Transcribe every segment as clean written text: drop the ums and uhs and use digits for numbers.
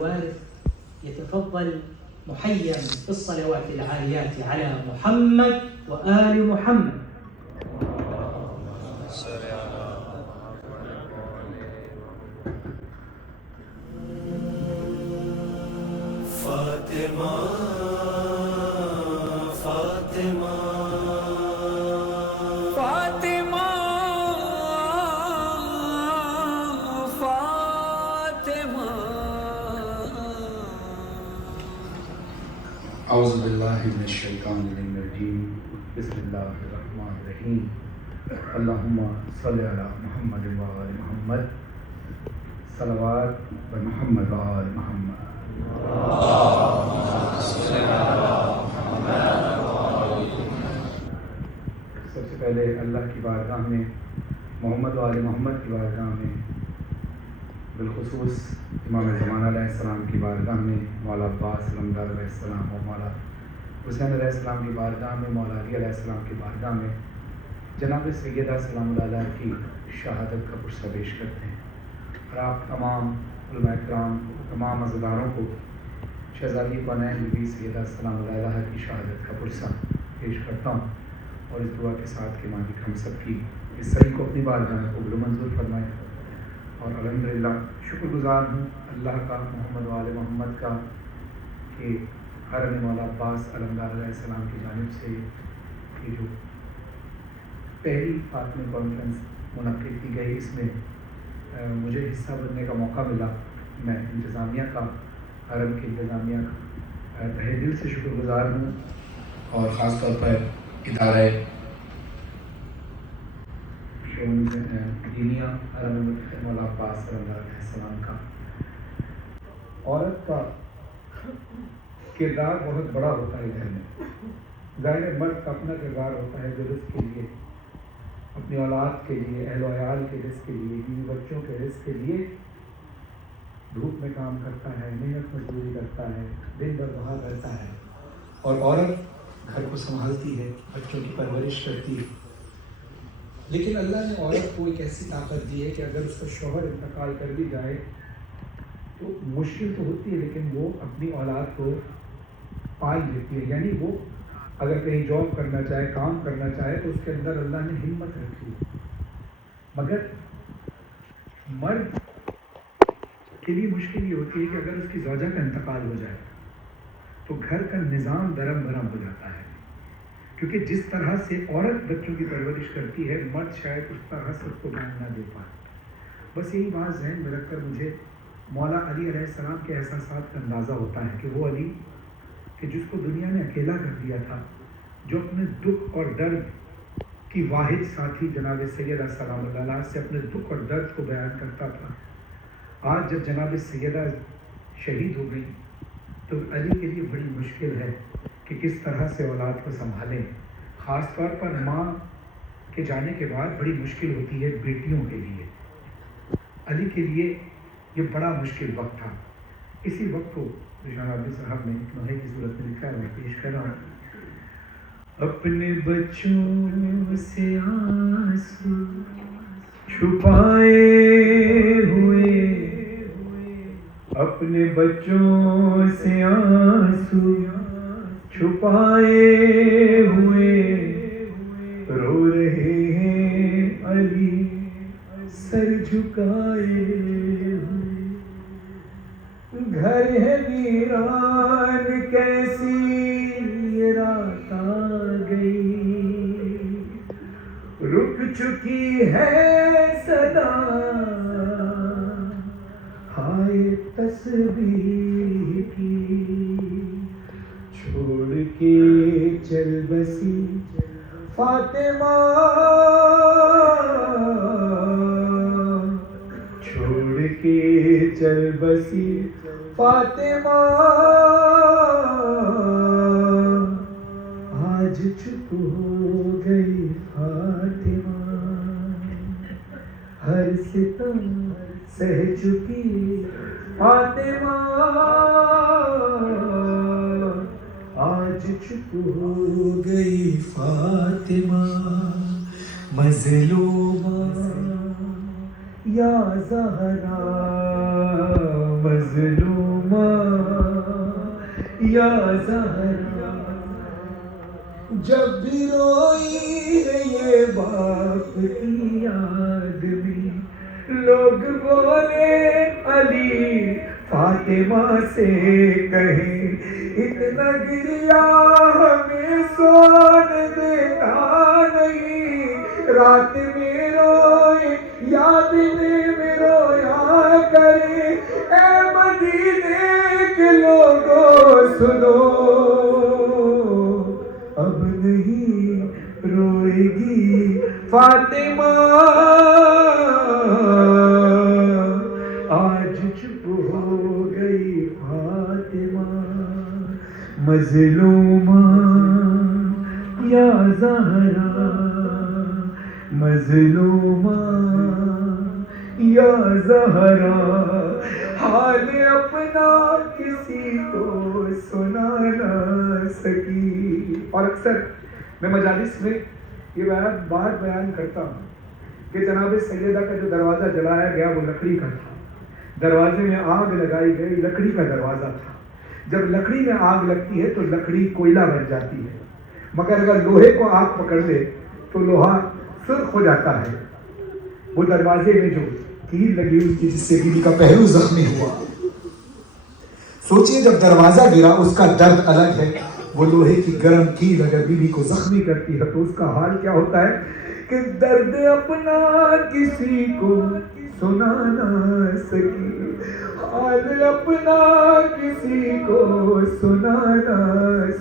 الوارث يتفضل محيا بالصلوات العاليات على محمد وآل محمد. فاطمہ فاطمہ فاطمہ فاطمہ. اعوذ باللہ من الشیطان الرجیم. بسم اللہ الرحمن الرحیم. اللہم صلی علی محمد و آل محمد. صلوات بمحمد و آل محمد. سب سے پہلے اللہ کی بارگاہ میں، محمد و آل محمد کی بارگاہ میں، بالخصوص امام زمانہ علیہ السلام کی بارگاہ میں، مولا عباس علمدار علیہ السلام اور مولا حسین علیہ السلام کی بارگاہ میں، مولا علی علیہ السلام کی بارگاہ میں جناب سیدہ سلام اللہ علیہ کی شہادت کا پرسہ پیش کرتے ہیں. اور آپ تمام علماء کرام، تمام عزاداروں کو شہزادی کونین بی بی سیدہ سلام اللہ علیہ کی شہادت کا پرسہ پیش کرتا ہوں، اور اس دعا کے ساتھ کہ مالک ہم سب کی اس صحیح کو اپنی بارگاہ میں قبول و منظور فرمائے. اور الحمدللہ شکر گزار ہوں اللہ کا، محمد و آل محمد کا، کہ حرم مولا عباس علمدار علیہ السلام کی جانب سے یہ جو پہلی فاطمی کانفرنس منعقد کی گئی، اس میں مجھے حصہ بننے کا موقع ملا. میں انتظامیہ کا، حرم کی انتظامیہ کا تہہ دل سے شکر گزار ہوں، اور خاص طور پر ادارہ دینیا حرم مولا عباس علمدار علیہ السلام کا. عورت کا کردار بہت بڑا ہوتا ہے گھر میں. ظاہر مرد کا اپنا کردار ہوتا ہے جو رزق کے لیے، اپنی اولاد کے لیے، اہل و عیال کے رزق کے لیے، بیوی بچوں کے رزق کے لیے دھوپ میں کام کرتا ہے، محنت مزدوری کرتا ہے، دن بھر وہاں رہتا ہے. اور عورت گھر کو سنبھالتی ہے، بچوں کی پرورش کرتی ہے. لیکن اللہ نے عورت کو ایک ایسی طاقت دی ہے کہ اگر اس کا شوہر انتقال کر بھی جائے تو مشکل تو ہوتی ہے، لیکن وہ اپنی اولاد کو پال لیتی ہے. یعنی وہ اگر کہیں جاب کرنا چاہے، کام کرنا چاہے، تو اس کے اندر اللہ نے ہمت رکھی ہے. مگر مرد کے لیے مشکل یہ ہوتی ہے کہ اگر اس کی زوجہ کا انتقال ہو جائے تو گھر کا نظام درم برم ہو جاتا ہے. کیونکہ جس طرح سے عورت بچوں کی پرورش کرتی ہے، مرد شاید اس طرح سے اس کو دھیان نہ دے پائے. بس یہی بات ذہن میں رکھ کر مجھے مولا علی علیہ السلام کے احساسات کا اندازہ ہوتا ہے کہ وہ علی کہ جس کو دنیا نے اکیلا کر دیا تھا، جو اپنے دکھ اور درد کی واحد ساتھی جناب سیدہ سلام اللہ علیہ سے اپنے دکھ اور درد کو بیان کرتا تھا، آج جب جناب سیدہ شہید ہو گئی تو علی کے لیے بڑی مشکل ہے کہ کس طرح سے اولاد کو سنبھالیں. خاص طور پر ماں کے جانے کے بعد بڑی مشکل ہوتی ہے بیٹیوں کے لیے. علی کے لیے یہ بڑا مشکل وقت تھا. اسی وقت کو رشان عابد صاحب نے ایک نوحے کی صورت میں لکھا ہے، میں پیش کر رہا ہوں. اپنے بچوں سے آنسو چھپائے ہوئے، اپنے بچوں سے آنسو چھپائے ہوئے رو رہے ہیں علی سر جھکائے ہوئے. گھر ہے ویران کیسی یہ رات آ گئی، رک چکی ہے صدا ہائے تسبیح کی، چھوڑ کے چل بسی فاطمہ، چھوڑ کے چل بسی فاطمہ، آج چپ ہو گئی فاطمہ، ہر ستم سہ چکی فاطمہ، آج چپ ہو گئی فاطمہ. مظلومہ یا زہرا مظلومہ یا زہرا. جب بھی روئی ہے یہ باپ کی یاد میں, لوگ بولے علی فاطمہ سے کہیں, اتنا گریا ہمیں سونے دیتا نہیں. رات میں روئے یا دن میں رویا کرے, اے مدینے کے لوگوں سنو, اب نہیں روئے گی فاطمہ. آج چپ ہو گئی فاطمہ مظلومہ یا زہرا, مظلومہ یا زہرا. حال اپنا کسی کو سنا نہ سکی. اور اکثر میں مجالس میں یہ بات بیان کرتا ہوں کہ جناب سیدہ کا جو دروازہ جلایا گیا وہ لکڑی کا تھا. دروازے میں آگ لگائی گئی, لکڑی کا دروازہ تھا. جب لکڑی میں آگ لگتی ہے تو لکڑی کوئلہ بن جاتی ہے, مگر اگر لوہے کو آگ پکڑ لے تو لوہا سرخ ہو جاتا ہے. وہ دروازے میں جو کیل لگی ہوئی تھی جس سے بیوی کا پہلو زخمی ہوا, سوچئے جب دروازہ گرا اس کا درد الگ ہے. وہ لوہے کی گرم کیل اگر بیوی کو زخمی کرتی ہے تو اس کا حال کیا ہوتا ہے کہ درد اپنا کسی کو سنا نہ سکی, حال اپنا کسی کو سنا نہ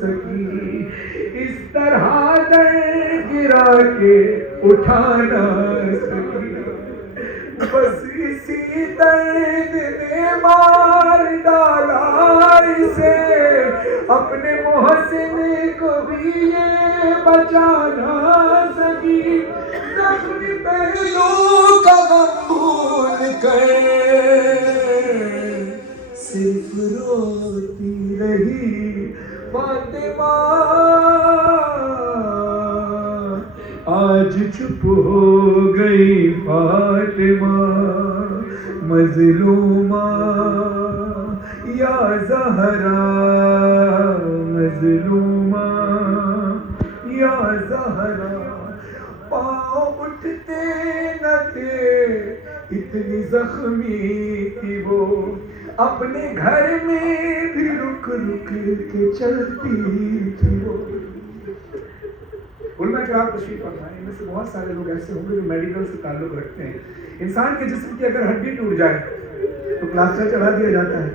سکی. اس طرح درد گرا کے اٹھا نہ سکی. بس اسی درد نے مار ڈالا اسے, اپنے محسن کو بھی یہ بچا نہ سکی. زخمی پہلو کا غم بھول کر صرف روتی رہی فاطمہ. آج چپ ہو گئی فاطمہ مظلومہ یا زہرا, مظلومہ یا زہرا. پاؤں اٹھتے نہ تھے اتنی زخمی تھی وہ, اپنے گھر میں بھی رک رک کے چلتی تھی وہ. علماء کرام تشریف فرمائیں, ان میں سے بہت سارے لوگ ایسے ہوں گے جو میڈیکل سے تعلق رکھتے ہیں. انسان کے جسم کی اگر ہڈی ٹوٹ جائے تو پلاسٹر چڑھا دیا جاتا ہے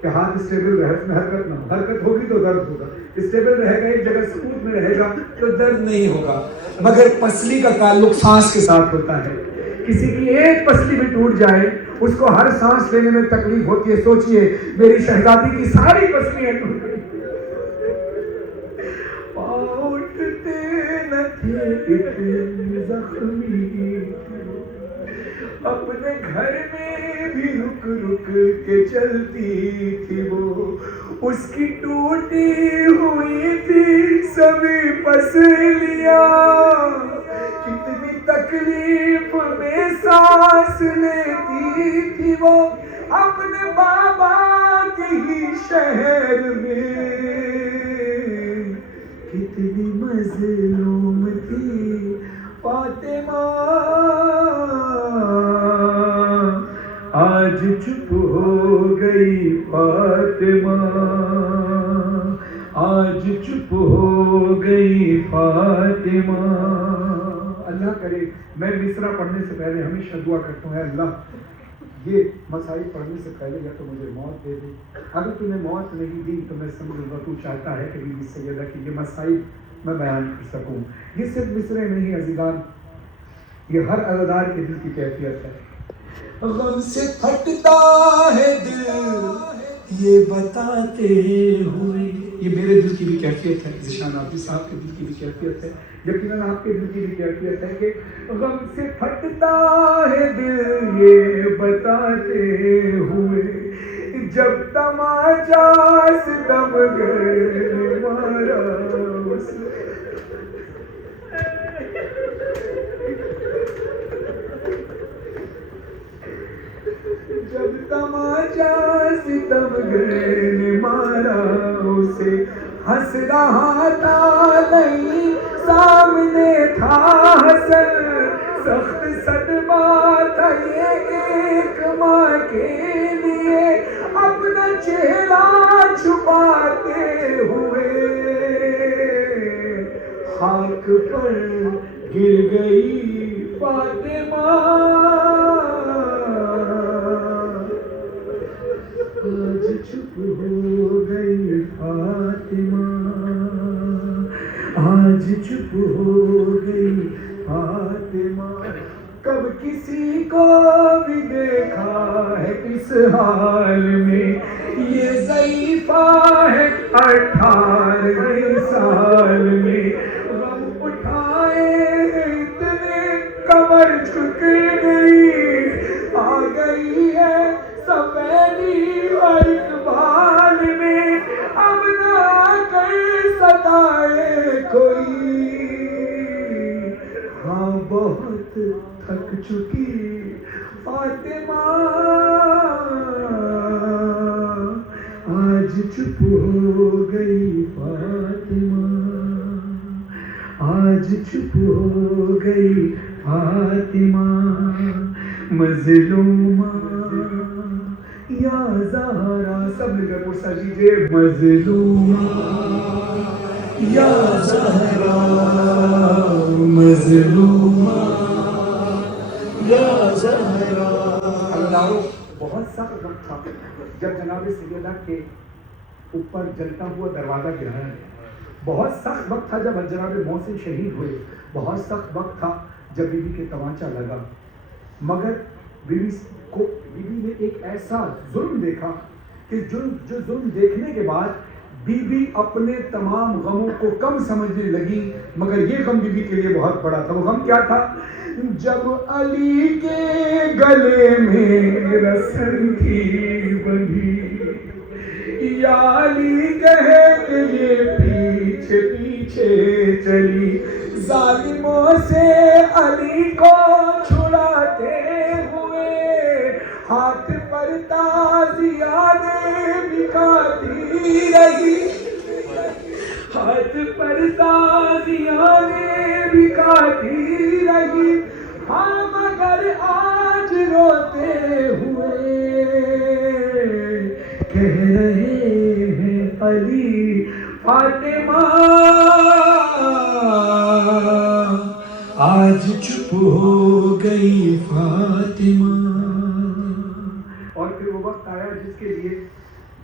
کہ ہاتھ اسٹیبل رہے, اس میں حرکت نہ ہو. حرکت ہوگی تو درد ہوگا, اسٹیبل رہے گا ایک جگہ سکوت میں رہے گا تو درد نہیں ہوگا. مگر پسلی کا تعلق سانس کے ساتھ ہوتا ہے. کسی کی ایک پسلی بھی ٹوٹ جائے اس کو ہر سانس لینے میں تکلیف ہوتی ہے. سوچئے میری شہزادی کی ساری پسلیاں ٹوٹ گئی. اٹھتے نہ تھے اتنی زخمی, اپنے گھر میں بھی رک رک کے چلتی تھی وہ. اس کی ٹوٹی ہوئی تھی سبھی پسلیاں, کتنی تکلیف میں سانس لیتی تھی وہ اپنے بابا کے ہی شہر میں. کتنی مظلوم تھی فاطمہ, آج چپ ہو گئی فاطمہ, آج چپ ہو گئی فاطمہ. اللہ کرے میں مصرع پڑھنے سے پہلے ہمیشہ دعا کرتا ہوں, اے اللہ یہ مسائل پڑھنے سے پہلے یا تو مجھے موت دے دے, اگر تمہیں موت نہیں دی تو میں سمجھوں گا تو چاہتا ہے کہ بی بی سیدہ کی یہ مسائل میں بیان کر سکوں. یہ صرف مصرع نہیں عزیزان, یہ ہر عزادار کے دل کی کیفیت ہے. غم سے پھٹتا ہے دل یہ بتاتے ہوئے, یہ میرے دل کی بھی کیفیت ہے, ذیشان عابدی صاحب کے دل کی بھی کیفیت ہے, یقیناً آپ کے دل کی بھی کیفیت ہے کہ غم سے پھٹتا ہے دل یہ بتاتے ہوئے, جب تماچا ستم گر مارا اس جب تماچا ستم گر مارا سے ہنس رہا تھا، نہیں سامنے تھا حسن، سخت صدمہ تھا یہ ایک ماں کے لیے، اپنا چہرہ چھپاتے ہوئے خاک پر گر گئی فاطمہ، آج چپ ہو گئی فاطمہ، آج چپ ہو گئی فاطمہ، کب کسی کو بھی دیکھا ہے اس حال میں، یہ ضعیفہ ہے 18 سال میں، غم اٹھائے اتنے کمر جھک گئی، آ گئی ہے سفیدی اور اقبال میں، اب نہ کر ستائے کوئی، ہاں بہت تھک چکی فاطمہ، آج چپ ہو گئی فاطمہ، آج چپ ہو گئی فاطمہ، مظلومہ یا زہرا، سب مل کر پڑھا لیجیے، مظلومہ یا زہرا، مظلومہ یا زہرا۔ اللہ، بہت سخت وقت تھا جب جناب سیدہ کے اوپر جلتا ہوا دروازہ گرایا گیا، بہت سخت وقت تھا جب جناب محسن شہید ہوئے، بہت سخت وقت تھا جب بی بی کے تمانچہ لگا، مگر بی بی نے ایک ایسا ظلم دیکھا کہ جو ظلم دیکھنے کے بعد بی بی اپنے تمام غموں کو کم سمجھنے لگی، مگر یہ غم بی بی کے لیے بہت بڑا تھا۔ وہ غم کیا تھا؟ جب علی کے گلے میں رسن تھی بندھی، یا علی کہے کہ یہ پیچھے پیچھے چلی، ظالموں سے علی کو چھڑاتے ہوئے ہاتھ پر تازیانے بکھاتی رہی، ہاتھ پر تازیانے بکھاتی رہی، ہاں مگر آج روتے ہوئے کہہ رہے ہیں علی فاطمہ، آج چپ ہو گئی فاطمہ۔ اور پھر وہ وقت آیا جس کے لیے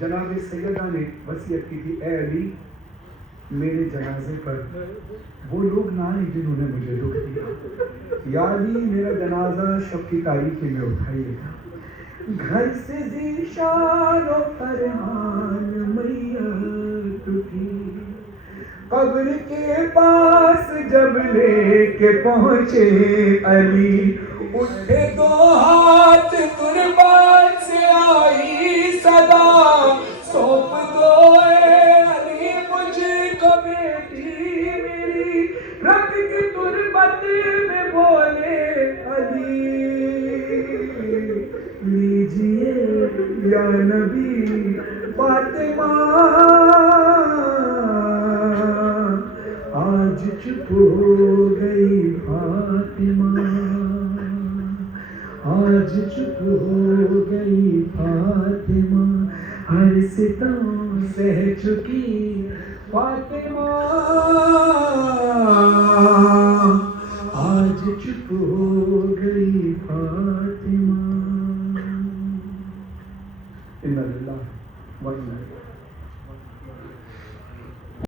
جناب سیدہ نے وصیت کی تھی، اے علی میرے جنازے پر وہ لوگ نہ آئیں جنہوں نے مجھے دکھ دیا، یا علی میرا جنازہ شب کی تاریکی میں اٹھائیے گا، گھر سے ذیشان و فرحان میت اٹھی، قبر کے پاس جب لے کے پہنچے علی، اٹھے دو ہاتھ قربان سے آئی صدا، سونپ دو اے علی مجھ کو بیٹی میری، رکھ کے تربت میں بولے علی، لیجیے یا نبی فاطمہ، آج چپ ہو گئی فاطمہ، آج چپ ہو گئی فاطمہ، ہر ستم سہ چکی فاطمہ، آج چپ ہو گئی فاطمہ۔ اِنَّ لِلَّهِ وَإِنَّا إِلَيْهِ